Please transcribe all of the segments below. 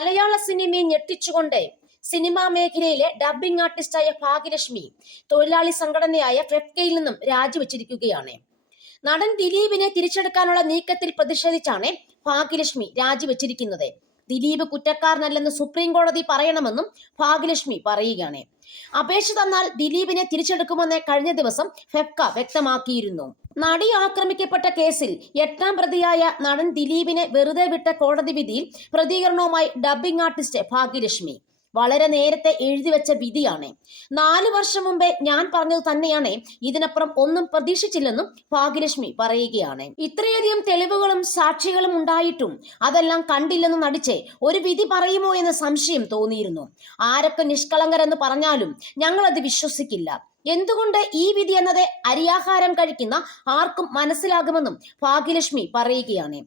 മലയാള സിനിമയെ ഞെട്ടിച്ചുകൊണ്ട് സിനിമാ മേഖലയിലെ ഡബ്ബിംഗ് ആർട്ടിസ്റ്റായ ഭാഗ്യലക്ഷ്മി തൊഴിലാളി സംഘടനയായ ഫെഫ്കയിൽ നിന്നും രാജിവെച്ചിരിക്കുകയാണ്. നടൻ ദിലീപിനെ തിരിച്ചെടുക്കാനുള്ള നീക്കത്തിൽ പ്രതിഷേധിച്ചാണ് ഭാഗ്യലക്ഷ്മി രാജിവെച്ചിരിക്കുന്നത്. ദിലീപ് കുറ്റക്കാരനല്ലെന്ന് സുപ്രീം കോടതി പറയണമെന്നും ഭാഗ്യലക്ഷ്മി പറയുകയാണ്. അപേക്ഷ തന്നാൽ ദിലീപിനെ തിരിച്ചെടുക്കുമെന്ന് കഴിഞ്ഞ ദിവസം ഫെഫ്ക വ്യക്തമാക്കിയിരുന്നു. നടി ആക്രമിക്കപ്പെട്ട കേസിൽ എട്ടാം പ്രതിയായ നടൻ ദിലീപിനെ വെറുതെ വിട്ട കോടതി വിധിയിൽ പ്രതികരണവുമായി ഡബ്ബിംഗ് ആർട്ടിസ്റ്റ് ഭാഗ്യലക്ഷ്മി. വളരെ നേരത്തെ എഴുതി വെച്ച വിധിയാണ്. നാല് വർഷം മുമ്പേ ഞാൻ പറഞ്ഞത് തന്നെയാണ്. ഇതിനപ്പുറം ഒന്നും പ്രതീക്ഷിച്ചില്ലെന്നും ഭാഗ്യലക്ഷ്മി പറയുകയാണ്. ഇത്രയധികം തെളിവുകളും സാക്ഷികളും ഉണ്ടായിട്ടും അതെല്ലാം കണ്ടില്ലെന്ന് നടിച്ച് ഒരു വിധി പറയുമോ എന്ന സംശയം തോന്നിയിരുന്നു. ആരൊക്കെ നിഷ്കളങ്കരെന്ന് പറഞ്ഞാലും ഞങ്ങളത് വിശ്വസിക്കില്ല. എന്തുകൊണ്ട് ഈ വിധി എന്നത് അരിയാഹാരം കഴിക്കുന്ന ആർക്കും മനസ്സിലാകുമെന്നും ഭാഗ്യലക്ഷ്മി പറയുകയാണ്.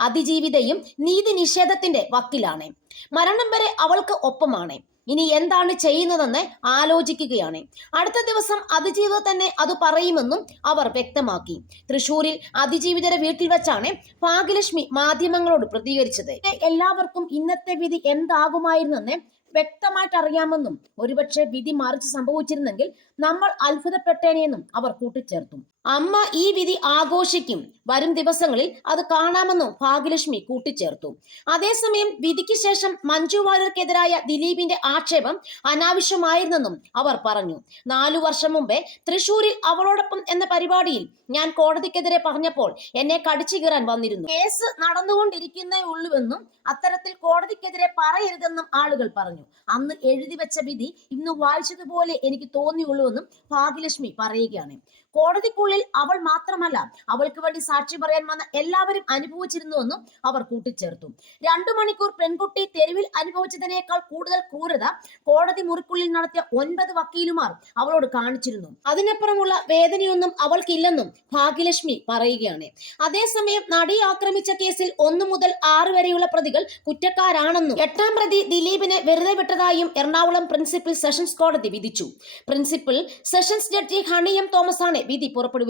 അതിജീവിതയും നീതി നിഷേധത്തിന്റെ വക്കിലാണ്. മരണം വരെ അവൾക്ക് ഒപ്പമാണ്. ഇനി എന്താണ് ചെയ്യുന്നതെന്ന് ആലോചിക്കുകയാണ്. അടുത്ത ദിവസം അതിജീവിത തന്നെ അത് പറയുമെന്നും അവർ വ്യക്തമാക്കി. തൃശൂരിൽ അതിജീവിതരെ വീട്ടിൽ വെച്ചാണ് ഭാഗ്യലക്ഷ്മി മാധ്യമങ്ങളോട് പ്രതികരിച്ചത്. എല്ലാവർക്കും ഇന്നത്തെ വിധി എന്താകുമായിരുന്നെന്ന് വ്യക്തമായിട്ട് അറിയാമെന്നും ഒരുപക്ഷെ വിധി മറിച്ച് സംഭവിച്ചിരുന്നെങ്കിൽ നമ്മൾ അത്ഭുതപ്പെട്ടേനെയെന്നും അവർ കൂട്ടിച്ചേർത്തു. അമ്മ ഈ വിധി ആഘോഷിക്കും. വരും ദിവസങ്ങളിൽ അത് കാണാമെന്നും ഭാഗ്യലക്ഷ്മി കൂട്ടിച്ചേർത്തു. അതേസമയം വിധിക്ക് ശേഷം മഞ്ജു വാര്യർക്കെതിരായ ദിലീപിന്റെ ആക്ഷേപം അനാവശ്യമായിരുന്നെന്നും അവർ പറഞ്ഞു. നാലു വർഷം മുമ്പേ തൃശൂരിൽ അവളോടൊപ്പം എന്ന പരിപാടിയിൽ ഞാൻ കോടതിക്കെതിരെ പറഞ്ഞപ്പോൾ എന്നെ കടിച്ചു കീറാൻ വന്നിരുന്നു. കേസ് നടന്നുകൊണ്ടിരിക്കുന്നേ ഉള്ളുവെന്നും അത്തരത്തിൽ കോടതിക്കെതിരെ പറയരുതെന്നും ആളുകൾ പറഞ്ഞു. അന്ന് എഴുതി വെച്ച വിധി ഇന്ന് വായിച്ചതുപോലെ എനിക്ക് തോന്നിയുള്ളൂവെന്നും ഭാഗ്യലക്ഷ്മി പറയുകയാണ്. കോടതിക്കുള്ളിൽ അവൾ മാത്രമല്ല അവൾക്ക് വേണ്ടി സാക്ഷി പറയാൻ വന്ന എല്ലാവരും അനുഭവിച്ചിരുന്നുവെന്നും അവർ കൂട്ടിച്ചേർത്തു. രണ്ടു മണിക്കൂർ പെൺകുട്ടി തെരുവിൽ അനുഭവിച്ചതിനേക്കാൾ കൂടുതൽ ക്രൂരത കോടതി മുറിക്കുള്ളിൽ നടത്തിയ ഒൻപത് വക്കീലുമാർ അവളോട് കാണിച്ചിരുന്നു. അതിനപ്പുറമുള്ള വേദനയൊന്നും അവൾക്കില്ലെന്നും ഭാഗ്യലക്ഷ്മി പറയുകയാണ്. അതേസമയം നടി ആക്രമിച്ച കേസിൽ ഒന്നു മുതൽ ആറ് വരെയുള്ള പ്രതികൾ കുറ്റക്കാരാണെന്നും എട്ടാം പ്രതി ദിലീപിനെ വെറുതെ വിട്ടതായും എറണാകുളം പ്രിൻസിപ്പൽ സെഷൻസ് കോടതി വിധിച്ചു. Principal sessions judge Honey M Thomas ആണ് വിധി പുറപ്പെടുവിച്ചത്.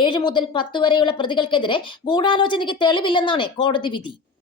ഏഴ് മുതൽ പത്ത് വരെയുള്ള പ്രതികൾക്കെതിരെ ഗൂഢാലോചനയ്ക്ക് തെളിവില്ലെന്നാണ് കോടതി വിധി.